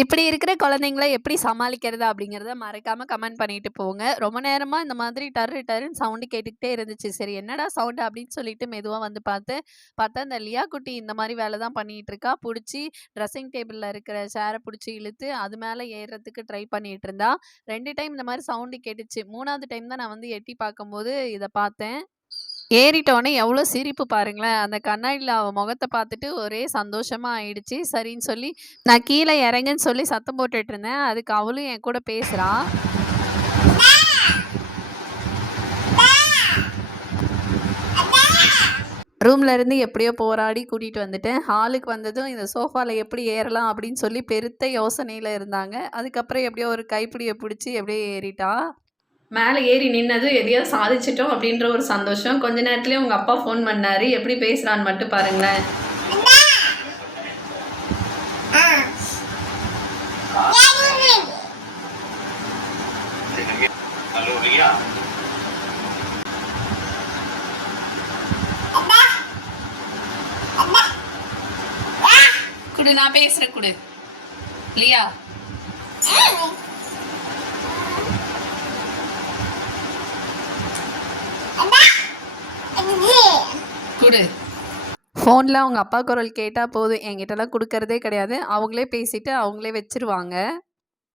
இப்படி இருக்கிற குழந்தைங்கள எப்படி சமாளிக்கிறது அப்படிங்கிறத மறக்காம கமெண்ட் பண்ணிட்டு போங்க. ரொம்ப நேரமா இந்த மாதிரி டர்ரு டர்ருன்னு சவுண்டு கேட்டுக்கிட்டே இருந்துச்சு. சரி என்னடா சவுண்டு அப்படின்னு சொல்லிட்டு மெதுவா வந்து பார்த்தேன். பார்த்தா இந்த லியா குட்டி இந்த மாரி வேல தான் பண்ணிட்டு இருக்கா. புடிச்சு ட்ரெஸ்ஸிங் டேபிள்ல இருக்கிற சேர புடிச்சு இழுத்து அது மேல ஏறுறதுக்கு ட்ரை பண்ணிட்டு இருந்தா. 2 டைம் இந்த மாரி சவுண்டு கேட்டுச்சு. 3வது டைம் தான் நான் வந்து எட்டி பார்க்கும்போது இத பார்த்தேன். ஏறிட்டோனே எவ்வளோ சிரிப்பு பாருங்களேன். அந்த கண்ணாடில அவ முகத்த பார்த்துட்டு ஒரே சந்தோஷமா ஆயிடுச்சு. சரின்னு சொல்லி நான் கீழ இறங்குன்னு சொல்லி சத்தம் போட்டுட்டு இருந்தேன். அதுக்கு அவளும் என் கூட பேசுறா. ரூம்ல இருந்து எப்படியோ போராடி கூட்டிட்டு வந்துட்டேன். ஹாலுக்கு வந்ததும் இந்த சோஃபால எப்படி ஏறலாம் அப்படின்னு சொல்லி பெருத்த யோசனையில இருந்தாங்க. அதுக்கப்புறம் எப்படியோ ஒரு கைப்பிடிய பிடிச்சு எப்படியோ ஏறிட்டா. மேலே ஏறி நின்னதும் எதையாவது சாதிச்சிட்டோம் அப்படின்ற ஒரு சந்தோஷம். கொஞ்ச நேரத்துலேயே உங்கள் அப்பா ஃபோன் பண்ணாரு. எப்படி பேசுகிறான்னு மட்டும் பாருங்களேன். குடு, நான் பேசுறேன் குடு. லியா குடு. ஃபோனில் அவங்க அப்பா குரல் கேட்டால் போதும், என்கிட்டலாம் கொடுக்கறதே கிடையாது. அவங்களே பேசிட்டு அவங்களே வச்சிருவாங்க.